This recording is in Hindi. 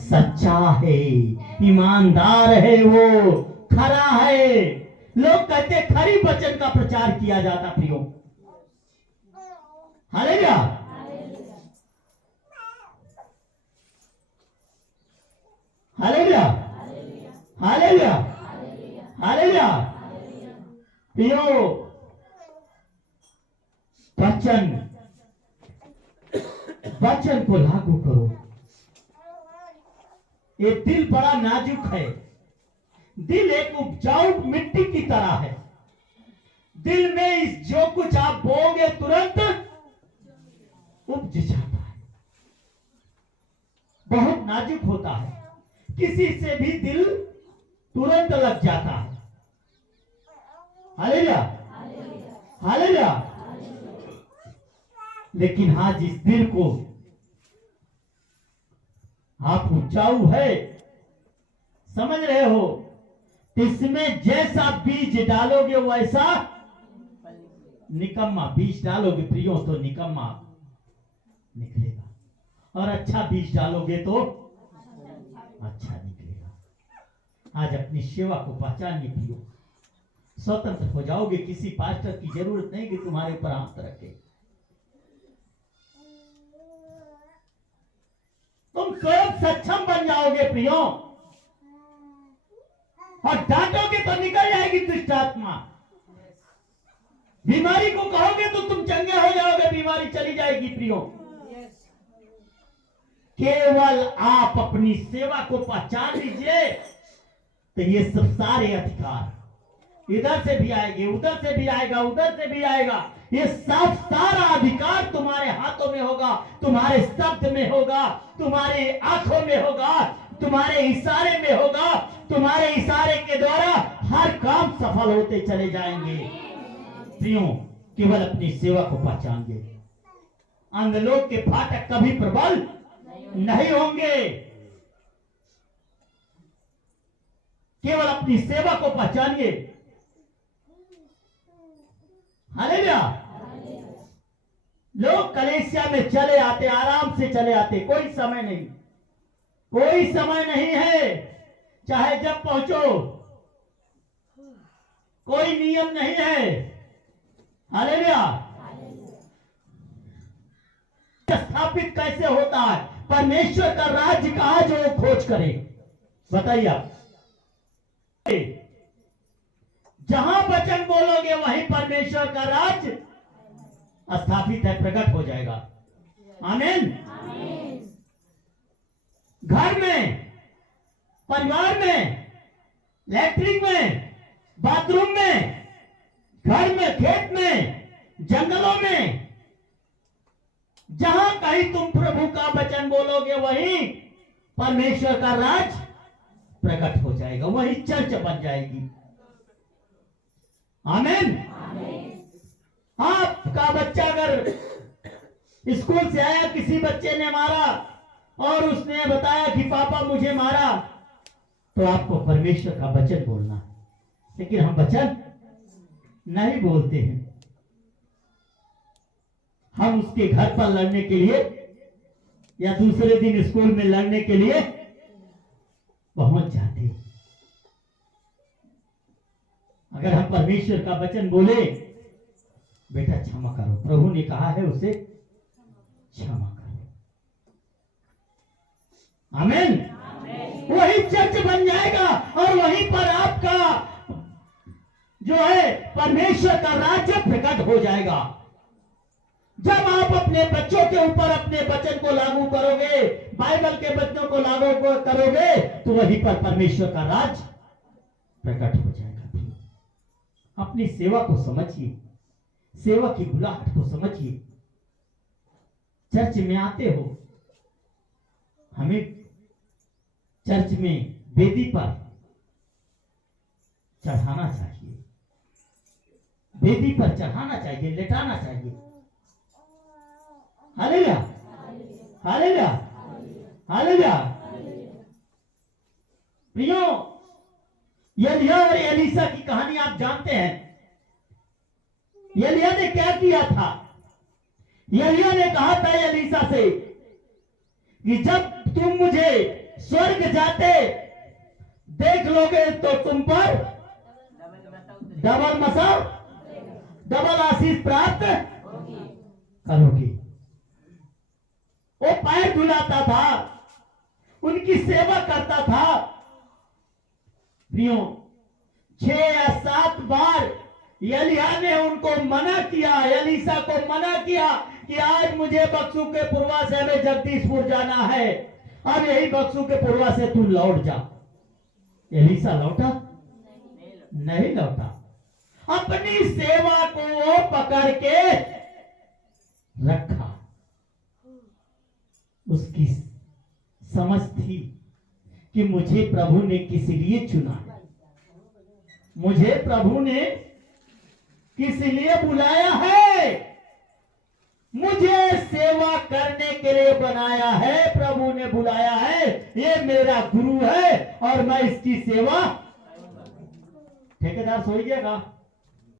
सच्चा है, ईमानदार है, वो खरा है। लोग कहते खरी वचन का प्रचार किया जाता प्रियो। Hallelujah, hallelujah, hallelujah, hallelujah. प्रियो, वचन वचन को लागू करो। ये दिल बड़ा नाजुक है। दिल एक उपजाऊ मिट्टी की तरह है। दिल में इस जो कुछ आप बोओगे तुरंत उपज जाता है। बहुत नाजुक होता है। किसी से भी दिल तुरंत लग जाता है। Hallelujah, hallelujah. लेकिन हाँ, जिस दिल को आप उपजाऊ है, समझ रहे हो, इसमें जैसा बीज डालोगे वैसा निकम्मा बीज डालोगे प्रियो तो निकम्मा निकलेगा, और अच्छा बीज डालोगे तो अच्छा निकलेगा। आज अपनी सेवा को पहचानिए प्रियो। स्वतंत्र हो जाओगे। किसी पास्टर की जरूरत नहीं कि तुम्हारे ऊपर हाथ रखे। तुम स्वयं सक्षम बन जाओगे प्रियो, और डांटोगे तो निकल जाएगी दुष्ट आत्मा। बीमारी को कहोगे तो तुम चंगे हो जाओगे, बीमारी चली जाएगी प्रियो। केवल आप अपनी सेवा को पहचान लीजिए तो ये सब सारे अधिकार इधर से भी आएंगे, उधर से भी आएगा, उधर से भी आएगा। ये सब सारा अधिकार तुम्हारे हाथों में होगा, तुम्हारे शब्द में होगा, तुम्हारी आंखों में होगा, तुम्हारे इशारे में होगा। तुम्हारे इशारे के द्वारा हर काम सफल होते चले जाएंगे प्रियो। केवल अपनी सेवा को पहचानिए। अंधलोक के फाटक कभी प्रबल नहीं होंगे। केवल अपनी सेवा को पहचानिए। हालेलुया। लोग कलेसिया में चले आते, आराम से चले आते, कोई समय नहीं, कोई समय नहीं है। चाहे जब पहुंचो, कोई नियम नहीं है। हालेलुया। स्थापित कैसे होता है? परमेश्वर का राज्य कहां जो खोज करे, बताइए आप। जहां वचन बोलोगे वहीं परमेश्वर का राज्य स्थापित है, प्रकट हो जाएगा। आमीन। घर में, परिवार में, लैट्रिन में, बाथरूम में, घर में, खेत में, जंगलों में, जहां कहीं तुम प्रभु का वचन बोलोगे वहीं परमेश्वर का राज प्रकट हो जाएगा, वहीं चर्च बन जाएगी। आमीन। आपका बच्चा अगर स्कूल से आया, किसी बच्चे ने मारा और उसने बताया कि पापा मुझे मारा, तो आपको परमेश्वर का वचन बोलना है। लेकिन हम वचन नहीं बोलते हैं। हम उसके घर पर लड़ने के लिए या दूसरे दिन स्कूल में लड़ने के लिए पहुंच जाते हैं। अगर हम परमेश्वर का वचन बोले, बेटा क्षमा करो, प्रभु ने कहा है उसे क्षमा करो। आमीन। वही चर्च बन जाएगा और वहीं पर आपका जो है परमेश्वर का राज्य प्रकट हो जाएगा। जब आप अपने बच्चों के ऊपर अपने वचन को लागू करोगे, बाइबल के वचनों को लागू करोगे, तो वहीं पर परमेश्वर का राज प्रकट हो जाएगा। अपनी सेवा को समझिए, सेवा की बुलाहट को समझिए। चर्च में आते हो, हमें चर्च में वेदी पर चढ़ाना चाहिए, वेदी पर चढ़ाना चाहिए, लेटाना चाहिए। Hallelujah, hallelujah, hallelujah. प्रियो, एलिया और एलीशा की कहानी आप जानते हैं। एलिया ने क्या किया था? एलिया ने कहा था एलीशा से कि जब तुम मुझे स्वर्ग जाते देख लोगे तो तुम पर डबल मसाल, डबल आशीष प्राप्त करोगे। वो पैर धुलाता था, उनकी सेवा करता था। प्रियो, 6 या 7 बार एलिया ने उनको मना किया, एलीशा को मना किया कि आज मुझे बक्सू के पूर्वा से हमें जगदीशपुर जाना है, अब यही बक्सू के पूर्वा से तू लौट जा। एलीशा लौटा? नहीं लौटा। अपनी सेवा को वो पकड़ के रखा। उसकी समझ थी कि मुझे प्रभु ने किस लिए चुना, मुझे प्रभु ने किस लिए बुलाया है, मुझे सेवा करने के लिए बनाया है, प्रभु ने बुलाया है, ये मेरा गुरु है और मैं इसकी सेवा। ठेकेदार सो गया का?